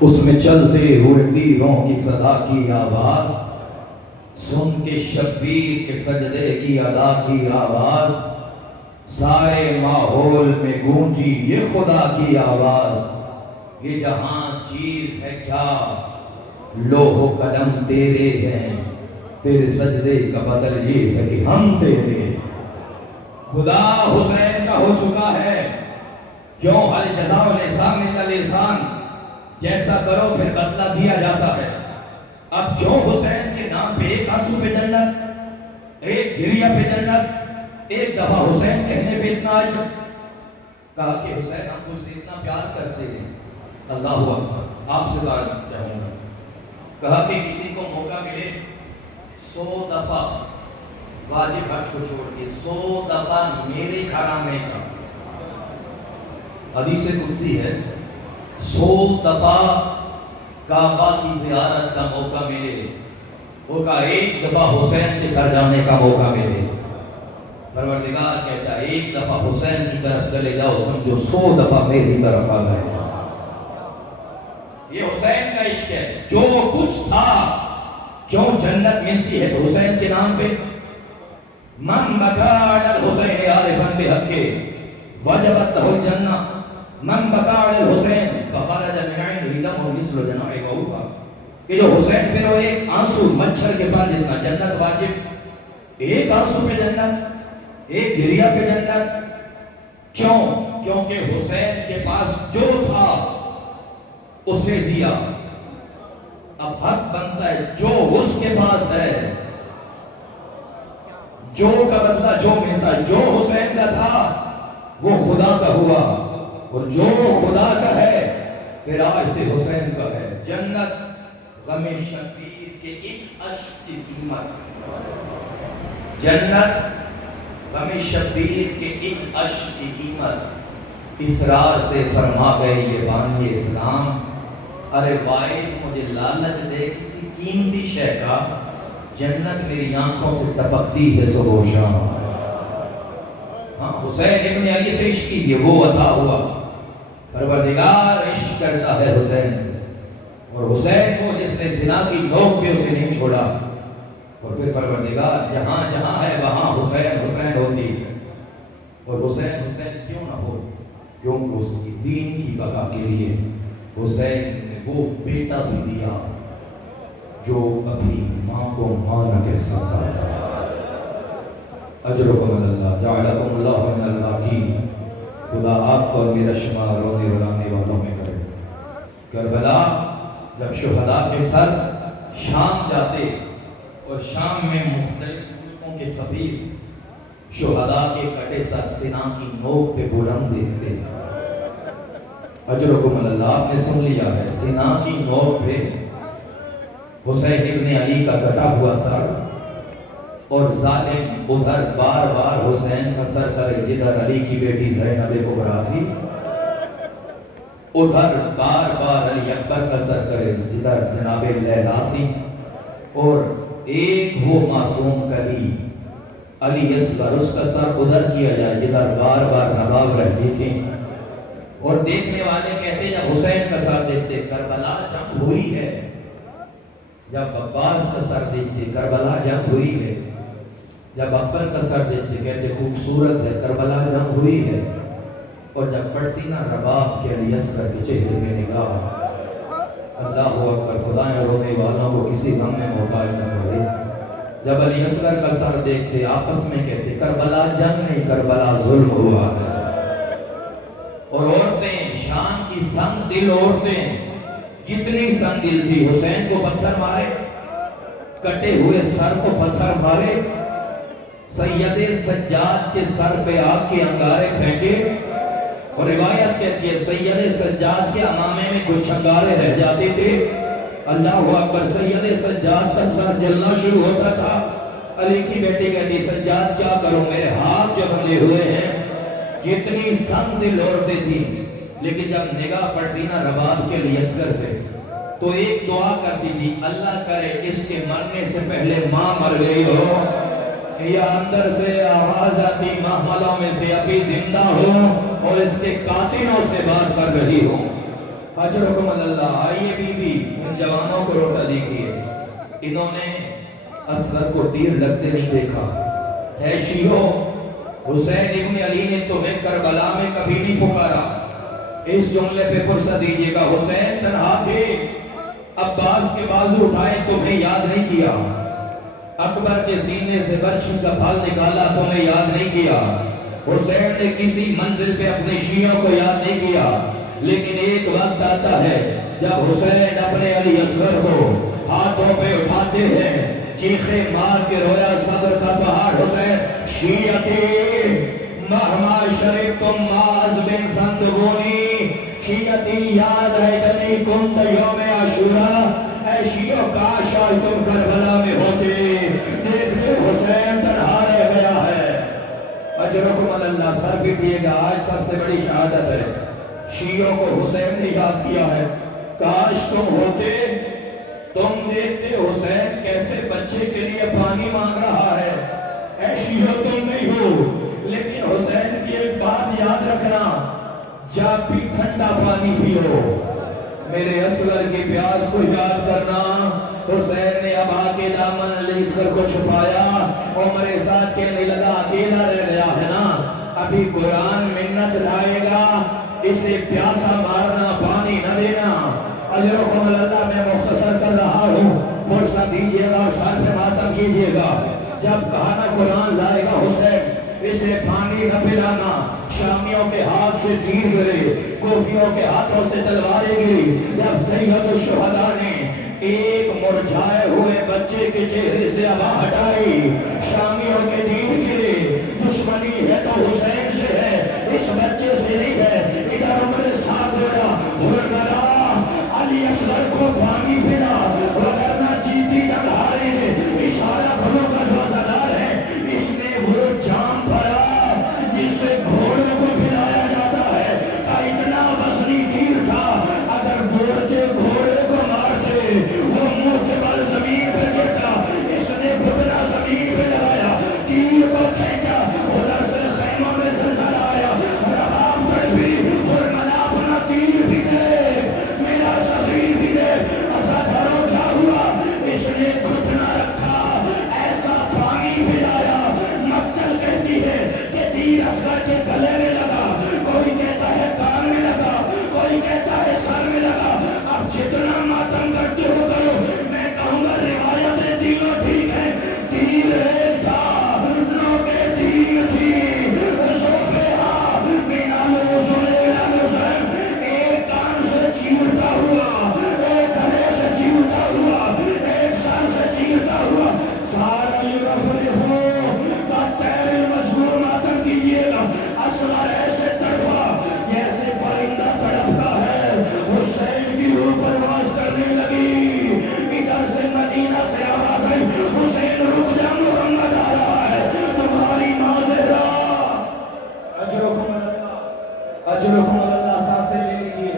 اس میں چلتے ہوئے تیروں کی صدا کی آواز، سن کے شبیر کے سجدے کی ادا کی آواز، سارے ماحول میں گونجی یہ خدا کی آواز، یہ جہاں چیز ہے کیا، لوح و قلم تیرے ہیں، تیرے سجدے کا بدل یہ ہے کہ ہم تیرے۔ خدا حسین کا ہو چکا ہے، کیوں ہر جزا لسان کا لسان، جیسا کرو پھر بدلہ دیا جاتا ہے۔ اب کیوں حسین کے نام پہ ایک آنسو پہ جنت، ایک گریہ پہ جنت، ایک دفعہ حسین کہنے پہ اتنا عجب۔ کہا کہ حسین ہم تجھ سے اتنا پیار کرتے ہیں، اللہ اکبر، آپ سے تعریف چاہوں گا۔ کہا کہ کسی کو موقع ملے 100 دفعہ واجب حج کو چھوڑ کے 100 دفعہ میرے حرامے کا، حدیث قدسی ہے، 100 دفعہ کعبہ کی زیارت کا موقع ملے، وہ کہا ایک دفعہ حسین کے گھر جانے کا موقع ملے۔ پروردگار کہتا ہے ایک دفعہ حسین کی طرف چلے جاؤ، سمجھو 100 دفعہ میری طرف آ گئے۔ یہ حسین کا عشق ہے، جو کچھ تھا، کیوں جنت ملتی ہے تو حسین کے نام پہ۔ من بکا علی الحسین عارفا بحقہ وجبت لہ الجنہ، من بکا علی الحسین فخرج من عینہ دم مثل جناح بعوضہ۔ کہ جو حسین پہ رو ایک آنسو مچھر کے پاس جتنا، جنت واجب، ایک آنسو پہ جنت، ایک گریہ پہ جنت۔ کیوں؟ کیونکہ حسین کے پاس جو تھا اسے دیا۔ اب حق بنتا ہے جو اس کے پاس ہے، جو کا بدلہ جو ملتا ہے، جو حسین کا تھا وہ خدا کا ہوا، اور جو خدا کا ہے پھر آج سے حسین کا ہے۔ جنت غم شبیر کے ایک اشک کی قیمت، جنت غم شبیر کے ایک اشک کی قیمت، اسرار سے فرما گئے یہ بانی اسلام، ارے باعث مجھے لالچ دے کسی قیمتی شے کا، جنت میری آنکھوں سے ٹپکتی ہے صبح و شام۔ ہاں حسین ابن علی سے عشق کیجیے، وہ عطا ہوا۔ پروردگار عشق کرتا ہے حسین سے، اور حسین کو جس نے زنا کی نوک پہ اسے نہیں چھوڑا، اور پھر پروردگار جہاں جہاں ہے وہاں حسین حسین ہوتی ہے۔ اور حسین حسین کیوں نہ ہو؟ کیونکہ اس کی دین کی بقا کے لیے حسین نے وہ بیٹا بھی دیا جو ابھی ماں کو ماں نہ کہہ سکتا۔ اجرکم اللہ، جعلکم اللہ من الباقین۔ خدا آپ کو اور میرا شمار رونے رلانے والوں میں کرے۔ کربلا جب شہداء کے سر شام جاتے اور شام میں مختلف ملکوں کے سفیر شہداء کے کٹے سر سنا کی نوک پہ بلند دیکھتے، اجرکم اللہ، آپ نے سن لیا ہے، سنا کی نوک پہ حسین ابن علی کا کٹا ہوا سر، اور ظالم ادھر بار بار حسین کا سر کرے جدھر علی کی بیٹی زینب کبریٰ تھی، ادھر بار بار علی اکبر کا سر کرے جدھر جناب لیلا تھی، اور ایک وہ معصوم کلی علی اصغر، اس کا سر ادھر کیا جائے جدھر بار بار نواب رہتی تھی۔ اور دیکھنے والے کہتے جب حسین کا سر دیکھتے کربلا جنگ ہوئی ہے، جب عباس کا سر دیکھتے کربلا جنگ ہوئی ہے، جب اکبر کا سر دیکھتے کہتے خوبصورت ہے کربلا جنگ ہوئی ہے، اور جب پڑھتی نا رباب کے علی اصغر کے چہرے پہ نگاہ، اللہ اکبر، خدائیں رونے والوں کو کسی غم میں محتاج نہ کرے۔ جب علی اصغر کا سر دیکھتے آپس میں کہتے کربلا جنگ نہیں کربلا ظلم ہوا ہے۔ اور عورتیں شان کی سنگ دل عورتیں جتنی سنگ دل تھی، حسین کو پتھر مارے، کٹے ہوئے سر کو پتھر مارے، سید سجاد کے سر پہ آگ کے انگارے پھینکے، اور روایت کہتی ہے سید سجاد کے امامے میں کچھ انگارے رہ جاتے تھے، اللہ اکبر، سید سجاد کا سر جلنا شروع ہوتا تھا، علی کی بیٹی کہتی سجاد کیا کروں، میرے ہاتھ جو بندھے ہوئے ہیں۔ اتنی سنگ دل عورتیں تھیں، لیکن جب نگاہ پڑتی نا رباب کے علی اصغر پہ تو ایک دعا کرتی تھی، اللہ کرے اس کے مرنے سے پہلے ماں مر گئی ہو، یا اندر سے آواز آتی محملوں میں سے ابھی زندہ ہو اور اس کے قاتلوں سے بات کر رہی ہو۔ अजरकुम अल्लाह। आइए बीबी, इन जवानों को रोटा देखिए, इन्होंने असगर को तीर लगते नहीं देखा है। शीरो, हुसैन इब्न अली ने तुम्हें करबला में कभी नहीं पुकारा। इस जुमले पे पुरसा दीजिएगा। हुसैन तन्हा थे, अब्बास के बाजू उठाए, तुम्हें याद नहीं किया। अकबर के सीने से बर्छी का फल निकाला, तुम्हें याद नहीं किया। हुसैन ने किसी मंजिल पे अपने शियों को याद नहीं किया। लेकिन एक वक्त आता है जब हुसैन अपने अली असगर को हाथों पे उठाते हैं, चीखे मार के रोया सब्र का पहाड़। हुसैन शियती महमा शरीफ तुम माज बिन फंदगोनी, शियती याद है तनी कुंत यौम आशुरा। ऐ शियो काश आज तुम करबला में होते। देखते हुसैन तन्हा रह गया है। अजरकुम अल्लाह। सर पीटिएगा, आज सबसे बड़ी शहादत है। शियों को हुसैन ने याद किया है। काश तुम होते, तुम देखते हुसैन कैसे बच्चे के लिए पानी मांग रहा है। ऐ शियो तुम नहीं हो, लेकिन हुसैन की एक बात याद रखना, जब भी ठंडा पानी पियो, मेरे असगर की प्यास को याद करना। हुसैन ने अब आके दामन अली असगर को छुपाया और मेरे साथ कहने लगा, अकेला रह गया है ना, अभी कुरान मिन्नत लाएगा, इसे प्यासा मारना, पानी न देना। अजरकुम अल्लाह। मैं मुख्तसर कर रहा हूँ, पुरसा दीजिएगा, साथ मातम कीजिएगा। जब कहा ना कुरान लाएगा हुसैन, इसे पानी न पिलाना। शामियों के हाथ से तीर गिरे, कोफियों के हाथों से तलवारें गिरी। जब सैयद शुहदा ने एक मुरझाए हुए बच्चे के चेहरे से आभा हटाई, शामियों के तीर गिरे। दुश्मनी है तो हुसैन से है, इस बच्चे से नहीं है। इधर उम्र साथ जोड़ा, हुरमला अली असगर को पानी पिला, वरना जीती जब हारेंगे। इशारा खलों का रोजादार है, इसने वो जाम भरा जिससे घोड़े को पिलाया जाता है। का इतना वजनी तीर था, अगर बोलते घोड़े को मारते, वो मुंह के बल जमीन पे गिरता। इसने घुटना जमीन पे लगाया, तीर को खींचा, उधर से खैमा में जलजला आया। रबाब तड़पी, हुरमला अपना तीर भी दे, मेरा सगीर भी दे। अज़हरो क्या हुआ, इसने घुटना रखा, ऐसा पानी पिलाया। मक्तल कहती है कि तीर असगर के गले में लगा, कोई कहता है कान में लगा, कोई कहता है सर में लगा। अब जितना मातम करते हो करो, मैं कहूँगा रिवायतें तीनों ठीक है। तीर एक था, नोके तीर थी, सोफेहा बिनालो सुलेला मुज़म, एक कान से चीरता हुआ, एक गले से चीरता हुआ, एक सर से चीरता हुआ। सारा युगफरिफो का तैर मजबूर मातम कीजिएगा। असगर ऐसे तड़पा जैसे परिंदा तड़पता है। हुसैन की रूह परवाज करने लगी। इधर से मदीना से आवाज आई, हुसैन रुक जा, मुहम्मद आ रहा है, तुम्हारी माज़रा। अजरकुम अल्लाह, अजरकुम अल्लाह। सांसें ले लीजिए।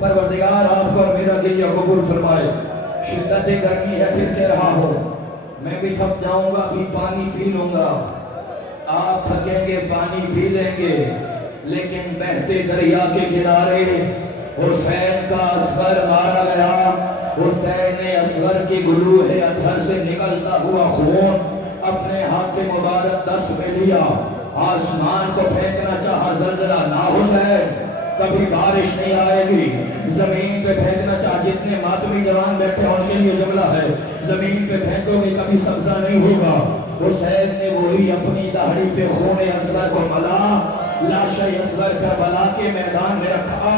परवरदिगार आपको और मेरा दिल कबूल फरमाए। शिद्दत गर्मी है, फिर कह रहा हूँ, मैं भी थक जाऊंगा, भी पानी पी लूंगा। आप थकेंगे, पानी पी लेंगे, लेकिन बहते दरिया के किनारे हुसैन का असगर मारा गया। हुसैन ने असगर की गुलूहे अधर से निकलता हुआ खून अपने हाथ मुबारक दस्त में लिया, आसमान को फेंकना चाहा, जल्जला ना हुसैन, कभी बारिश नहीं आएगी। जमीन पे फेंकना चाह, जितने मातमी जवान बैठे हैं उनके लिए जुमला है, जमीन पे फेंकोगे कभी सब्जा नहीं होगा। हुसैन ने वही अपनी दाढ़ी पे खून असगर को मला, लाश असगर करबला के मैदान में रखा।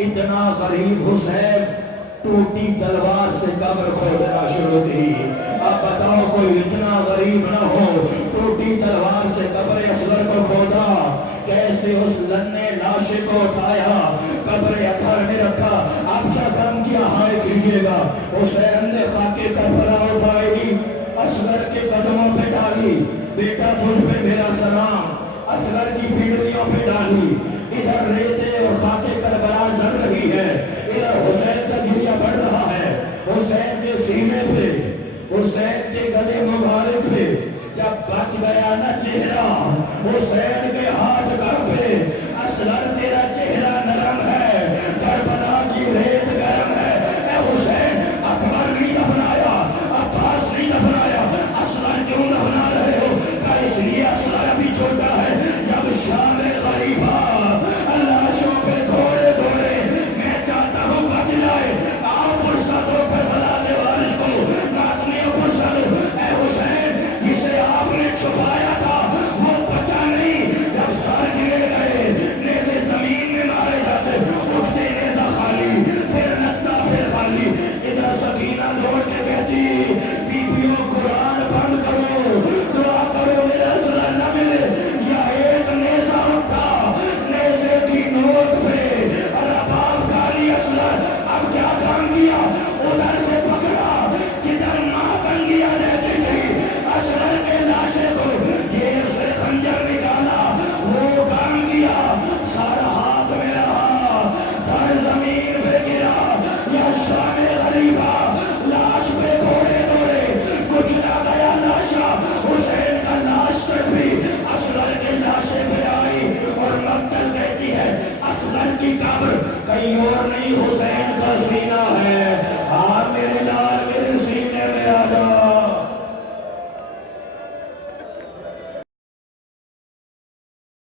इतना गरीब हुसैन टूटी तलवार से कब्र खोदना शुरू की। अब बताओ कोई इतना गरीब ना हो, टूटी तलवार से कब्र असगर को खोदा, कैसे उस लन्ने लाशे को उठाया, कब्र अथर में रखा। आप क्या काम किया, हाय कीजिएगा। हुसैन ने खाके करबला उठाई, असगर के कदमों पे डाली, बेटा तुझ पे मेरा सलाम, असगर की पीढ़ियों पे डाली।